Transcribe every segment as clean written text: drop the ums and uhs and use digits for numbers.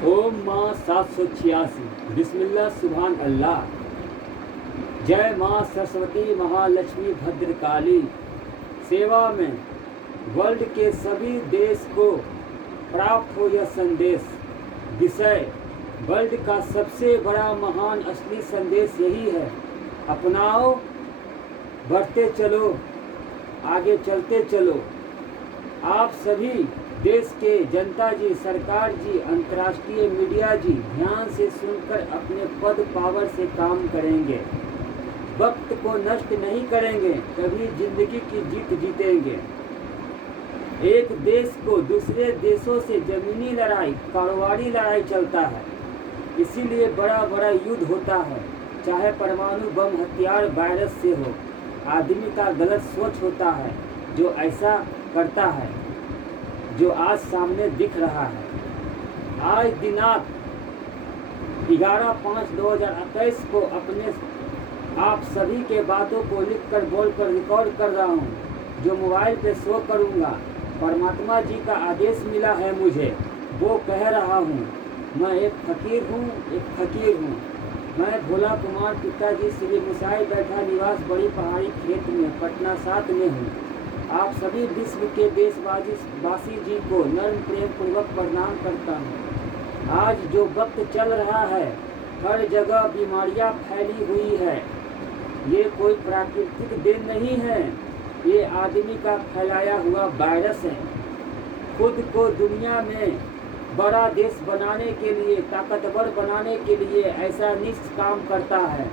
ओम माँ 786 बिस्मिल्लाह सुभान अल्लाह। जय माँ सरस्वती महालक्ष्मी भद्रकाली। सेवा में वर्ल्ड के सभी देश को प्राप्त हो यह संदेश। विषय वर्ल्ड का सबसे बड़ा महान असली संदेश यही है, अपनाओ, बढ़ते चलो, आगे चलते चलो। आप सभी देश के जनता जी, सरकार जी, अंतर्राष्ट्रीय मीडिया जी ध्यान से सुनकर अपने पद पावर से काम करेंगे, वक्त को नष्ट नहीं करेंगे, तभी जिंदगी की जीत जीतेंगे। एक देश को दूसरे देशों से जमीनी लड़ाई, कारोबारी लड़ाई चलता है, इसीलिए बड़ा बड़ा युद्ध होता है, चाहे परमाणु बम हथियार वायरस से हो। आदमी का गलत सोच होता है जो ऐसा करता है, जो आज सामने दिख रहा है। आज दिनांक 11/5/2021 को अपने आप सभी के बातों को लिखकर बोलकर रिकॉर्ड कर रहा हूँ, जो मोबाइल पे शो करूँगा। परमात्मा जी का आदेश मिला है मुझे, वो कह रहा हूँ। मैं एक फकीर हूँ। मैं भोला कुमार पिताजी श्री मुसाई बैठा निवास बड़ी पहाड़ी खेत में पटना 7 में हूँ। आप सभी विश्व के देशवासी जी को नर्म प्रेम पूर्वक प्रणाम करता हूँ। आज जो वक्त चल रहा है, हर जगह बीमारियाँ फैली हुई है। ये कोई प्राकृतिक देन नहीं है, ये आदमी का फैलाया हुआ वायरस है। खुद को दुनिया में बड़ा देश बनाने के लिए, ताकतवर बनाने के लिए ऐसा नीच काम करता है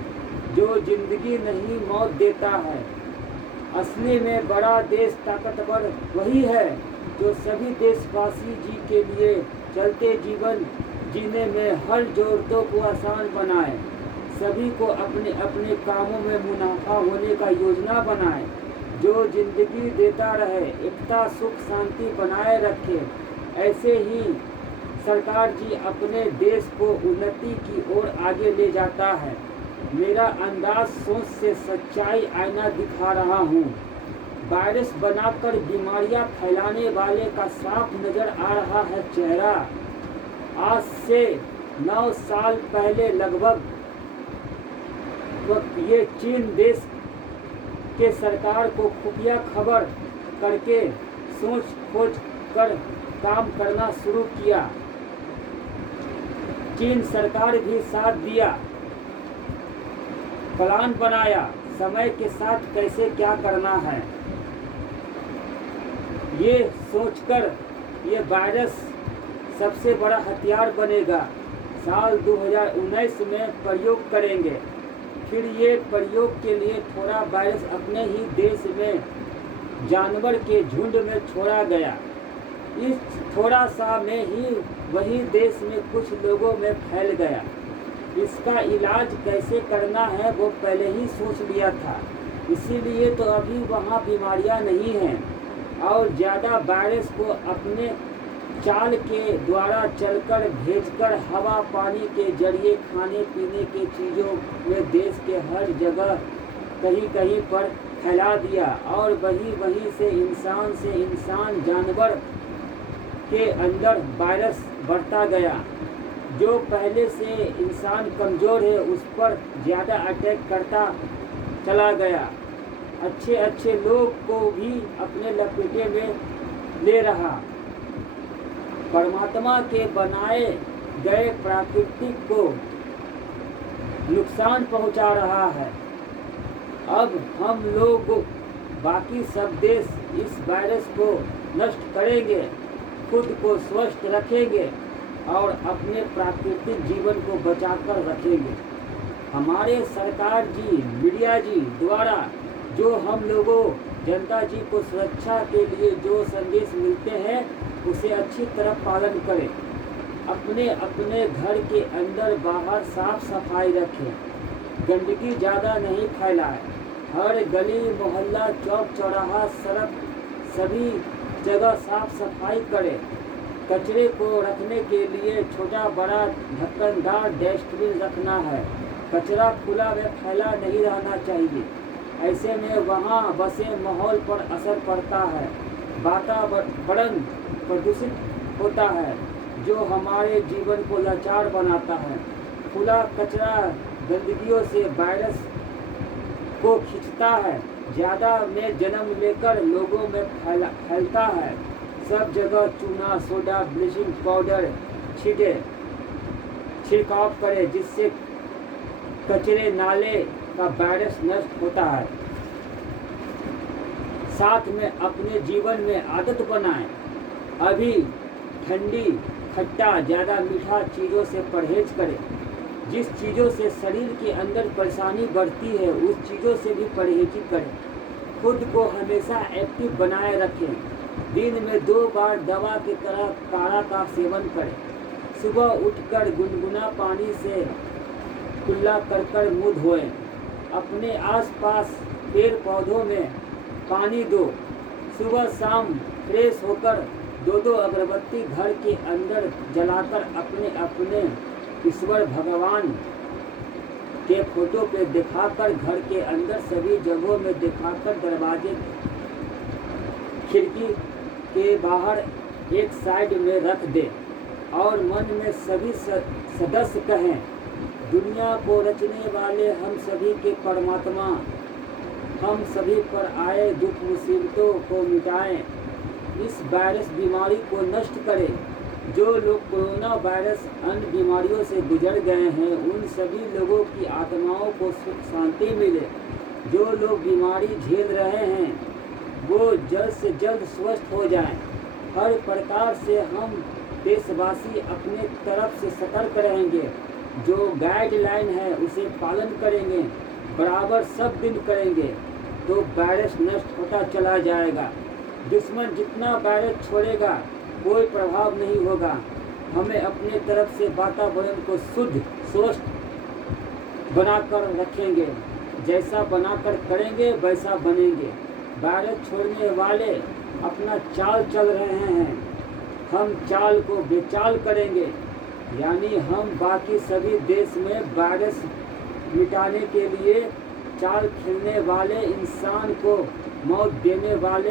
जो जिंदगी नहीं मौत देता है। असली में बड़ा देश ताकतवर वही है जो सभी देशवासी जी के लिए चलते जीवन जीने में हर ज़रूरतों को आसान बनाए, सभी को अपने अपने कामों में मुनाफा होने का योजना बनाए, जो जिंदगी देता रहे, एकता सुख शांति बनाए रखे। ऐसे ही सरकार जी अपने देश को उन्नति की ओर आगे ले जाता है। मेरा अंदाज सोच से सच्चाई आईना दिखा रहा हूँ। वायरस बनाकर बीमारियाँ फैलाने वाले का साफ नजर आ रहा है चेहरा। आज से 9 साल पहले लगभग ये चीन देश के सरकार को खुफिया खबर करके सोच खोज कर काम करना शुरू किया। चीन सरकार भी साथ दिया, प्लान बनाया, समय के साथ कैसे क्या करना है, ये सोचकर ये वायरस सबसे बड़ा हथियार बनेगा। साल 2019 में प्रयोग करेंगे। फिर ये प्रयोग के लिए थोड़ा वायरस अपने ही देश में जानवर के झुंड में छोड़ा गया। इस थोड़ा सा में ही वही देश में कुछ लोगों में फैल गया। इसका इलाज कैसे करना है वो पहले ही सोच लिया था, इसीलिए तो अभी वहाँ बीमारियाँ नहीं हैं। और ज़्यादा वायरस को अपने चाल के द्वारा चलकर भेजकर हवा पानी के जरिए खाने पीने के चीज़ों में देश के हर जगह कहीं कहीं पर फैला दिया। और वहीं से इंसान जानवर के अंदर वायरस बढ़ता गया। जो पहले से इंसान कमज़ोर है उस पर ज़्यादा अटैक करता चला गया। अच्छे लोग को भी अपने लपेटे में ले रहा। परमात्मा के बनाए गए प्राकृतिक को नुकसान पहुंचा रहा है। अब हम लोग बाकी सब देश इस वायरस को नष्ट करेंगे, खुद को स्वस्थ रखेंगे और अपने प्राकृतिक जीवन को बचाकर रखेंगे। हमारे सरकार जी, मीडिया जी द्वारा जो हम लोगों जनता जी को सुरक्षा के लिए जो संदेश मिलते हैं उसे अच्छी तरह पालन करें। अपने अपने घर के अंदर बाहर साफ सफाई रखें, गंदगी ज़्यादा नहीं फैलाएं। हर गली मोहल्ला चौक चौराहा सड़क सभी जगह साफ सफाई करें। कचरे को रखने के लिए छोटा बड़ा ढक्कनदार डस्टबिन रखना है। कचरा खुला में फैला नहीं रहना चाहिए, ऐसे में वहाँ बसे माहौल पर असर पड़ता है, वातावरण प्रदूषित होता है। जो हमारे जीवन को लाचार बनाता है। खुला कचरा गंदगियों से वायरस को खींचता है, ज़्यादा में जन्म लेकर लोगों में फैलता है। सब जगह चूना, सोडा, ब्लीचिंग पाउडर छिड़काव करें, जिससे कचरे नाले का वायरस नष्ट होता है। साथ में अपने जीवन में आदत बनाएं। अभी ठंडी, खट्टा, ज़्यादा मीठा चीज़ों से परहेज करें। जिस चीज़ों से शरीर के अंदर परेशानी बढ़ती है, उस चीज़ों से भी परहेज करें। खुद को हमेशा एक्टिव बनाए रखें। दिन में 2 बार दवा की तरह काढ़ा का सेवन करें। सुबह उठकर गुनगुना पानी से कुल्ला कर मुंह धोएं। अपने आसपास पेड़ पौधों में पानी दो। सुबह शाम फ्रेश होकर 2 अगरबत्ती घर के अंदर जलाकर अपने अपने ईश्वर भगवान के फोटो पे दिखाकर, घर के अंदर सभी जगहों में दिखाकर, दरवाजे खिड़की के बाहर एक साइड में रख दे और मन में सभी सदस्य कहें, दुनिया को रचने वाले हम सभी के परमात्मा हम सभी पर आए दुख मुसीबतों को मिटाएं, इस वायरस बीमारी को नष्ट करें। जो लोग कोरोना वायरस अन्य बीमारियों से गुजर गए हैं, उन सभी लोगों की आत्माओं को सुख शांति मिले। जो लोग बीमारी झेल रहे हैं, वो जल्द से जल्द स्वस्थ हो जाएं। हर प्रकार से हम देशवासी अपने तरफ से सतर्क रहेंगे। जो गाइडलाइन है उसे पालन करेंगे, बराबर सब दिन करेंगे, तो वायरस नष्ट होता चला जाएगा। दुश्मन जितना वायरस छोड़ेगा, कोई प्रभाव नहीं होगा। हमें अपने तरफ से वातावरण को शुद्ध, स्वस्थ बनाकर रखेंगे। जैसा बनाकर करेंगे वैसा बनेंगे। वायरस छोड़ने वाले अपना चाल चल रहे हैं, हम चाल को बेचाल करेंगे। यानी हम बाकी सभी देश में वायरस मिटाने के लिए चाल खेलने वाले, इंसान को मौत देने वाले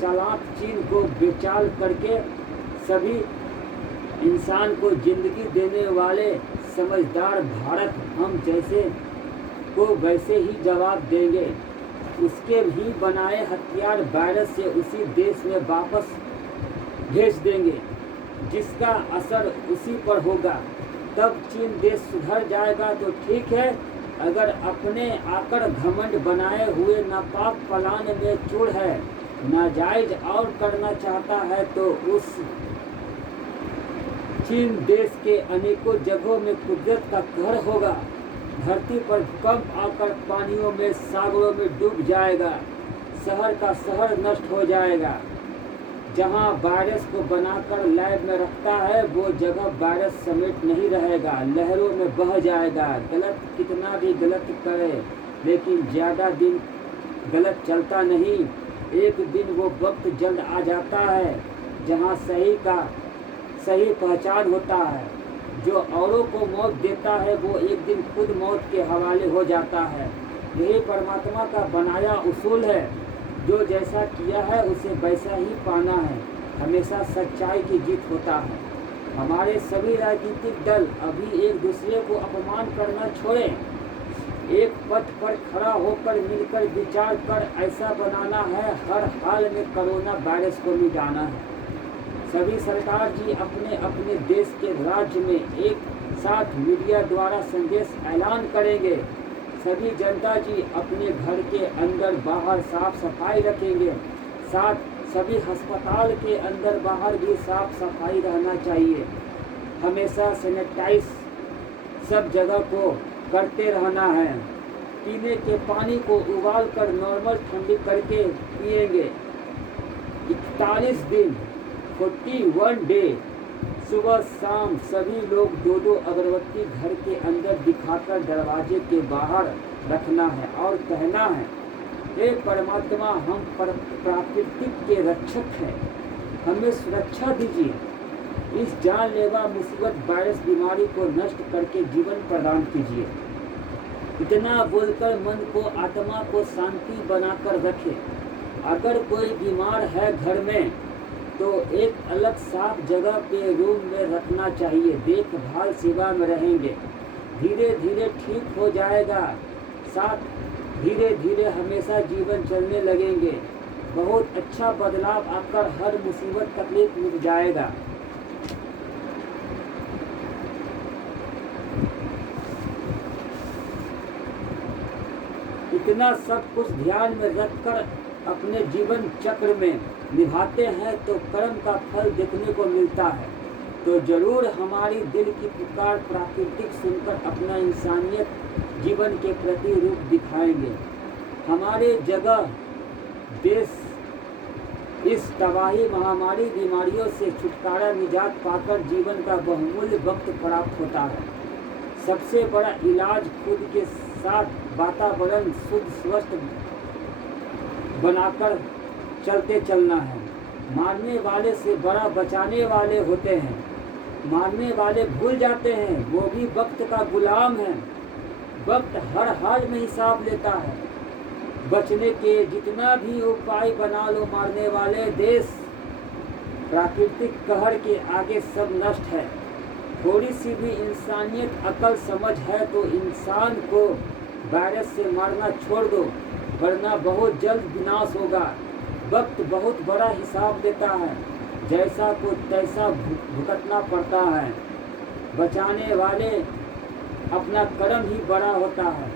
चालाक चीन को बेचाल करके सभी इंसान को जिंदगी देने वाले समझदार भारत हम जैसे को वैसे ही जवाब देंगे। उसके भी बनाए हथियार वायरस से उसी देश में वापस भेज देंगे, जिसका असर उसी पर होगा। तब चीन देश सुधर जाएगा तो ठीक है। अगर अपने आकर घमंड बनाए हुए नापाक प्लान में चूड़ है, नाजायज और करना चाहता है, तो उस चीन देश के अनेकों जगहों में कुदरत का कहर होगा। धरती पर कब आकर पानियों में, सागरों में डूब जाएगा। शहर का शहर नष्ट हो जाएगा। जहां वायरस को बनाकर लैब में रखता है, वो जगह वायरस समेट नहीं रहेगा, लहरों में बह जाएगा। गलत कितना भी गलत करे, लेकिन ज़्यादा दिन गलत चलता नहीं। एक दिन वो वक्त जल्द आ जाता है जहां सही का सही पहचान होता है। जो औरों को मौत देता है, वो एक दिन खुद मौत के हवाले हो जाता है। यही परमात्मा का बनाया उसूल है। जो जैसा किया है उसे वैसा ही पाना है। हमेशा सच्चाई की जीत होता है। हमारे सभी राजनीतिक दल अभी एक दूसरे को अपमान करना छोड़ें। एक पथ पर खड़ा होकर मिलकर विचार कर ऐसा बनाना है, हर हाल में कोरोना वायरस को मिटाना है। सभी सरकार जी अपने अपने देश के राज्य में एक साथ मीडिया द्वारा संदेश ऐलान करेंगे। सभी जनता जी अपने घर के अंदर बाहर साफ सफाई रखेंगे। साथ सभी अस्पताल के अंदर बाहर भी साफ सफाई रहना चाहिए। हमेशा सैनिटाइज सब जगह को करते रहना है। पीने के पानी को उबाल कर नॉर्मल ठंडी करके पिएंगे। 41 दिन 41 डे सुबह शाम सभी लोग 2 अगरबत्ती घर के अंदर दिखाकर दरवाजे के बाहर रखना है और कहना है, हे परमात्मा, हम प्राकृतिक के रक्षक हैं, हमें सुरक्षा दीजिए। इस जानलेवा मुसीबत वायरस बीमारी को नष्ट करके जीवन प्रदान कीजिए। इतना बोलकर मन को, आत्मा को शांति बनाकर रखें। अगर कोई बीमार है घर में, तो एक अलग साफ जगह पे रूम में रखना चाहिए। देखभाल सेवा में रहेंगे, धीरे धीरे ठीक हो जाएगा। साथ धीरे धीरे हमेशा जीवन चलने लगेंगे। बहुत अच्छा बदलाव आकर हर मुसीबत तकलीफ मिट जाएगा। इतना सब कुछ ध्यान में रखकर अपने जीवन चक्र में निभाते हैं तो कर्म का फल देखने को मिलता है। तो जरूर हमारी दिल की पुकार प्राकृतिक सुनकर अपना इंसानियत जीवन के प्रति रूप दिखाएंगे। हमारे जगह देश इस तबाही महामारी बीमारियों से छुटकारा निजात पाकर जीवन का बहुमूल्य वक्त प्राप्त होता है। सबसे बड़ा इलाज खुद के साथ वातावरण शुद्ध स्वस्थ बनाकर चलते चलना है। मारने वाले से बड़ा बचाने वाले होते हैं। मारने वाले भूल जाते हैं वो भी वक्त का गुलाम है। वक्त हर हाल में हिसाब लेता है। बचने के जितना भी उपाय बना लो मारने वाले, देश प्राकृतिक कहर के आगे सब नष्ट है। थोड़ी सी भी इंसानियत अकल समझ है तो इंसान को वायरस से मारना छोड़ दो, वरना बहुत जल्द विनाश होगा। वक्त बहुत बड़ा हिसाब देता है, जैसा को तैसा भुगतना पड़ता है। बचाने वाले अपना कर्म ही बड़ा होता है।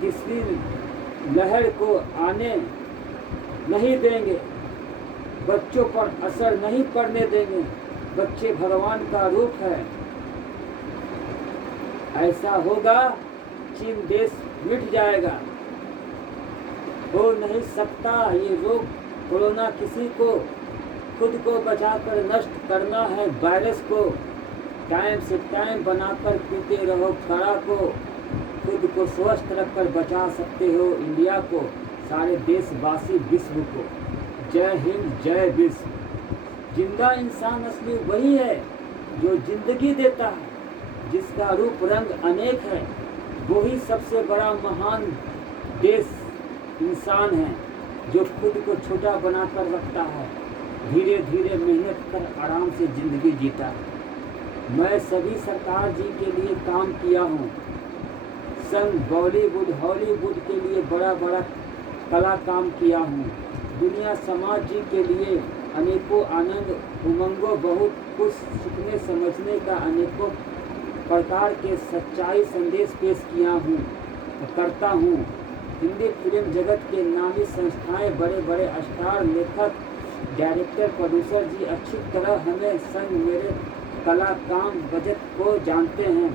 तीसरी लहर को आने नहीं देंगे, बच्चों पर असर नहीं पड़ने देंगे। बच्चे भगवान का रूप है। ऐसा होगा चीन देश मिट जाएगा। हो नहीं सकता ये रोग कोरोना। किसी को खुद को बचाकर नष्ट करना है वायरस को। टाइम से टाइम बनाकर पीते रहो काढ़ा को। खुद को स्वस्थ रखकर बचा सकते हो इंडिया को, सारे देशवासी विश्व को। जय हिंद जय विश्व। जिंदा इंसान असली वही है जो जिंदगी देता है, जिसका रूप रंग अनेक है। वही सबसे बड़ा महान देश इंसान है, जो खुद को छोटा बनाकर रखता है, धीरे धीरे मेहनत कर आराम से जिंदगी जीता है। मैं सभी सरकार जी के लिए काम किया हूँ। संग बॉलीवुड हॉलीवुड के लिए बड़ा बड़ा कला काम किया हूँ। दुनिया समाज जी के लिए अनेकों आनंद उमंगों बहुत कुछ सीखने समझने का अनेकों प्रकार के सच्चाई संदेश पेश किया हूँ करता हूँ। हिंदी फिल्म जगत के नामी संस्थाएं, बड़े बड़े स्टार, लेखक, डायरेक्टर, प्रोड्यूसर जी अच्छी तरह हमें संग मेरे कला काम बजट को जानते हैं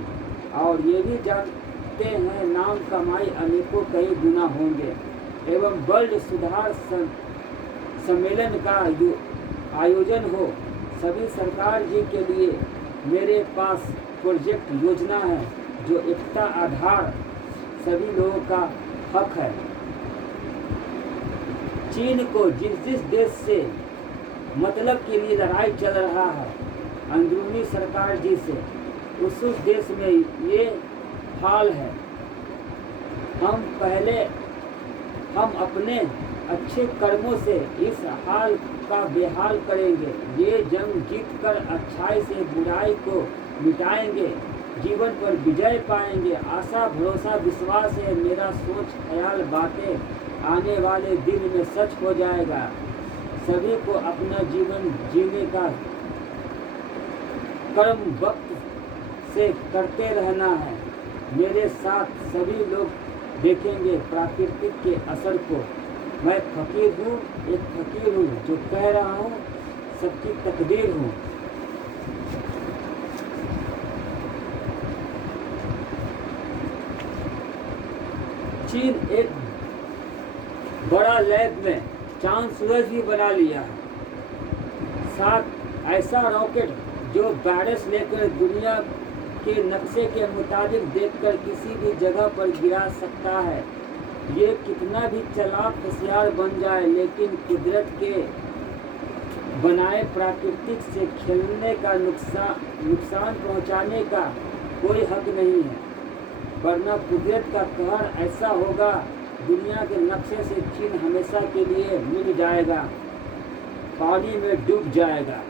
और ये भी जानते हैं नाम कमाई अनेकों कई गुना होंगे। एवं वर्ल्ड सुधार सम्मेलन का आयोजन हो, सभी सरकार जी के लिए मेरे पास प्रोजेक्ट योजना है जो एकता आधार सभी लोगों का हक है। चीन को जिस देश से मतलब के लिए लड़ाई चल रहा है अंदरूनी सरकार जी से, उस देश में ये हाल है। हम अपने अच्छे कर्मों से इस हाल का बेहाल करेंगे। ये जंग जीत कर अच्छाई से बुराई को मिटाएंगे, जीवन पर विजय पाएंगे। आशा भरोसा विश्वास है मेरा सोच ख्याल बातें आने वाले दिन में सच हो जाएगा। सभी को अपना जीवन जीने का कर्म वक्त से करते रहना है। मेरे साथ सभी लोग देखेंगे प्राकृतिक के असर को। मैं फकीर हूँ, एक फकीर हूँ जो कह रहा हूँ, सबकी तकदीर हूँ। चीन एक बड़ा लैब में चांद सूरज भी बना लिया है। साथ ऐसा रॉकेट जो वायरस लेकर दुनिया के नक्शे के मुताबिक देखकर किसी भी जगह पर गिरा सकता है। ये कितना भी चालाक होशियार बन जाए, लेकिन कुदरत के बनाए प्राकृतिक से खेलने का नुकसान पहुंचाने का कोई हक नहीं है, वरना कुदरत का कहर ऐसा होगा दुनिया के नक्शे से चीन हमेशा के लिए मिट जाएगा। पानी में डूब जाएगा।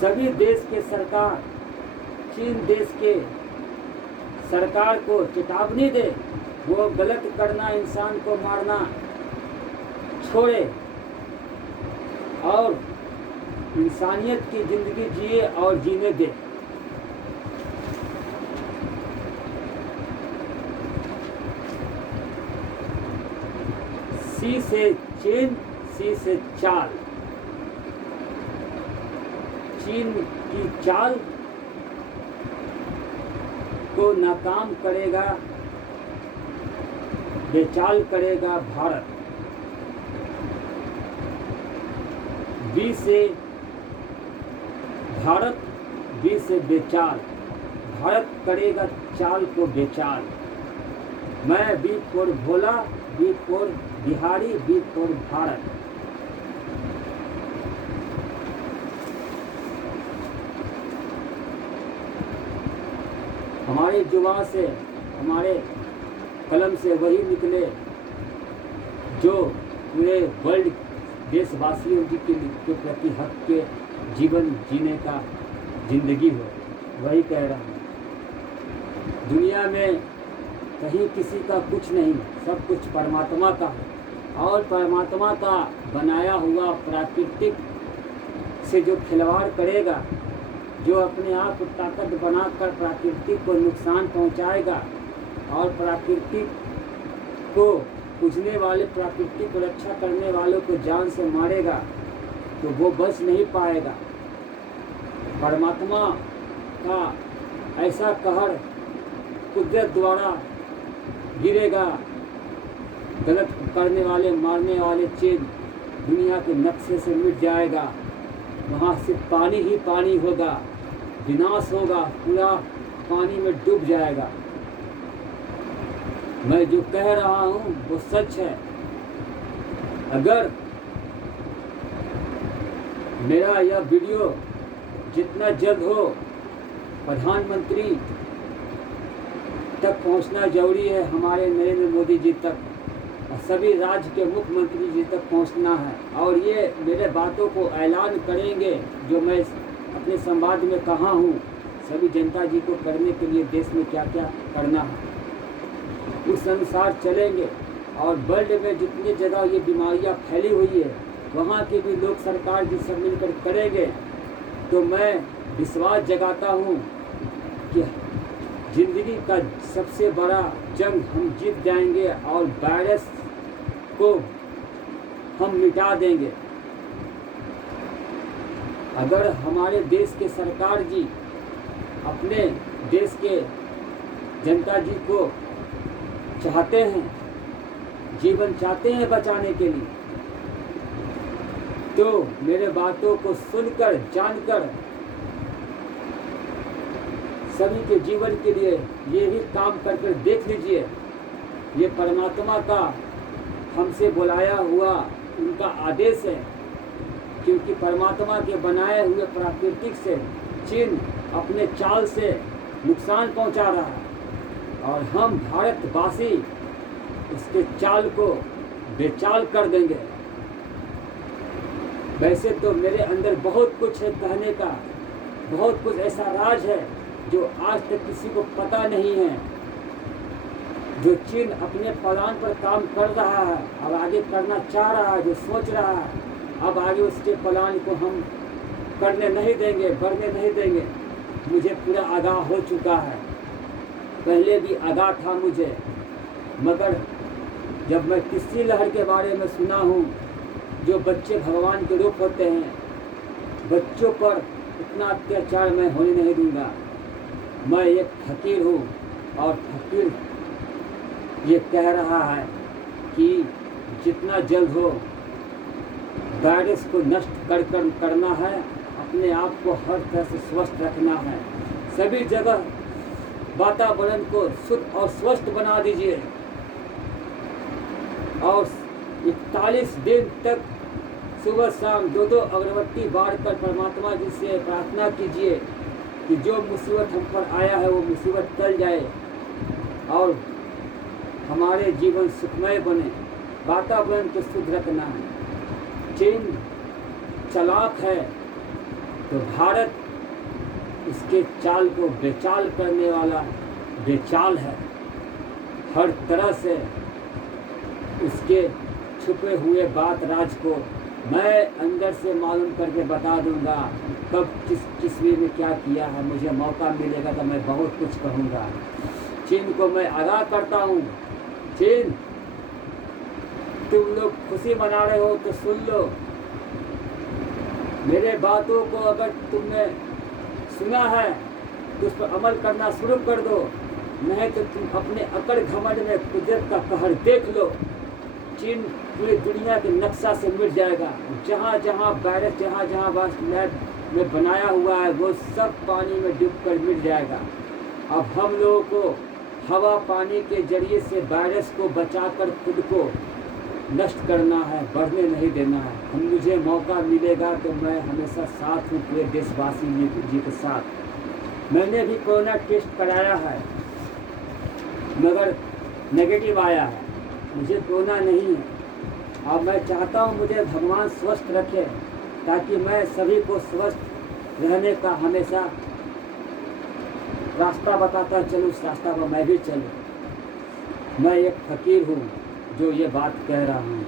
सभी देश के सरकार चीन देश के सरकार को चेतावनी दे, वो गलत करना, इंसान को मारना छोड़े और इंसानियत की जिंदगी जिए और जीने दे। सी से चीन, सी से चाल। चीन की चाल को नाकाम करेगा, बेचाल करेगा भारत। बी से भारत, बी से बेचाल। भारत करेगा चाल को बेचाल। मैं B for Bhola, B for Bihari, B for Bharat. हमारे जुबान से, हमारे कलम से वही निकले जो पूरे वर्ल्ड देशवासियों के प्रति हक के जीवन जीने का जिंदगी हो, वही कह रहा हूँ। दुनिया में कहीं किसी का कुछ नहीं, सब कुछ परमात्मा का है। और परमात्मा का बनाया हुआ प्राकृतिक से जो खिलवाड़ करेगा, जो अपने आप को ताकत बनाकर प्राकृतिक को नुकसान पहुंचाएगा और प्राकृतिक को पूजने वाले, प्राकृतिक को रक्षा करने वालों को जान से मारेगा, तो वो बच नहीं पाएगा। परमात्मा का ऐसा कहर कुदरत द्वारा गिरेगा। गलत करने वाले, मारने वाले चीन दुनिया के नक्शे से मिट जाएगा। वहाँ सिर्फ पानी ही पानी होगा, विनाश होगा, पूरा पानी में डूब जाएगा। मैं जो कह रहा हूँ वो सच है। अगर मेरा यह वीडियो जितना जल्द हो प्रधानमंत्री तक पहुंचना जरूरी है, हमारे नरेंद्र मोदी जी तक और सभी राज्य के मुख्यमंत्री जी तक पहुंचना है। और ये मेरे बातों को ऐलान करेंगे जो मैं अपने संवाद में कहा हूँ, सभी जनता जी को करने के लिए देश में क्या क्या करना है उस अनुसार चलेंगे। और वर्ल्ड में जितनी जगह ये बीमारियाँ फैली हुई है वहाँ के भी लोग, सरकार जी सब मिलकर करेंगे, तो मैं विश्वास जगाता हूँ कि जिंदगी का सबसे बड़ा जंग हम जीत जाएंगे और वायरस को हम मिटा देंगे। अगर हमारे देश के सरकार जी अपने देश के जनता जी को चाहते हैं, जीवन चाहते हैं बचाने के लिए, तो मेरे बातों को सुनकर, जानकर सभी के जीवन के लिए ये भी काम कर देख लीजिए। ये परमात्मा का हमसे बुलाया हुआ उनका आदेश है, क्योंकि परमात्मा के बनाए हुए प्राकृतिक से चीन अपने चाल से नुकसान पहुंचा रहा है और हम भारतवासी उसके चाल को बेचाल कर देंगे। वैसे तो मेरे अंदर बहुत कुछ है कहने का, बहुत कुछ ऐसा राज है जो आज तक किसी को पता नहीं है, जो चीन अपने प्लान पर काम कर रहा है, अब आगे करना चाह रहा है, जो सोच रहा है, अब आगे उसके प्लान को हम करने नहीं देंगे, बढ़ने नहीं देंगे। मुझे पूरा आगाह हो चुका है, पहले भी आगाह था मुझे, मगर जब मैं तीसरी लहर के बारे में सुना हूँ, जो बच्चे भगवान के रूप होते हैं, बच्चों पर इतना अत्याचार मैं होने नहीं दूंगा। मैं एक फकीर हूँ और फकीर ये कह रहा है कि जितना जल्द हो वायरस को नष्ट करना है, अपने आप को हर तरह से स्वस्थ रखना है, सभी जगह वातावरण को शुद्ध और स्वस्थ बना दीजिए और 41 दिन तक सुबह शाम 2-2 अगरबत्ती बार कर परमात्मा जी से प्रार्थना कीजिए कि जो मुसीबत हम पर आया है वो मुसीबत टल जाए और हमारे जीवन सुखमय बने। वातावरण को शुद्ध रखना है। चीन चालाक है तो भारत इसके चाल को बेचाल करने वाला बेचाल है। हर तरह से उसके छुपे हुए बात राज को मैं अंदर से मालूम करके बता दूंगा। कब किस किस्वी में क्या किया है, मुझे मौका मिलेगा तो मैं बहुत कुछ कहूँगा। चीन को मैं आगाह करता हूँ, चीन तुम लोग खुशी मना रहे हो तो सुन लो। मेरे बातों को अगर तुमने सुना है तो उस पर अमल करना शुरू कर दो, नहीं तो तुम अपने अकड़ घमंड में कुदरत का कहर देख लो। चीन पूरी दुनिया के नक्शा से मिट जाएगा। जहाँ जहाँ वायरस जहाँ जहाँ लैब में बनाया हुआ है वो सब पानी में डूबकर मिट जाएगा। अब हम लोगों को हवा पानी के जरिए से वायरस को बचाकर खुद को नष्ट करना है, बढ़ने नहीं देना है। हम मुझे मौका मिलेगा तो मैं हमेशा साथ हूँ पूरे देशवासी जी के साथ। मैंने भी कोरोना टेस्ट कराया है मगर नेगेटिव आया है, मुझे कोरोना नहीं है। और मैं चाहता हूँ मुझे भगवान स्वस्थ रखे ताकि मैं सभी को स्वस्थ रहने का हमेशा रास्ता बताता चलूँ, उस रास्ता पर मैं भी चलूँ। मैं एक फ़कीर हूँ जो ये बात कह रहा हूँ।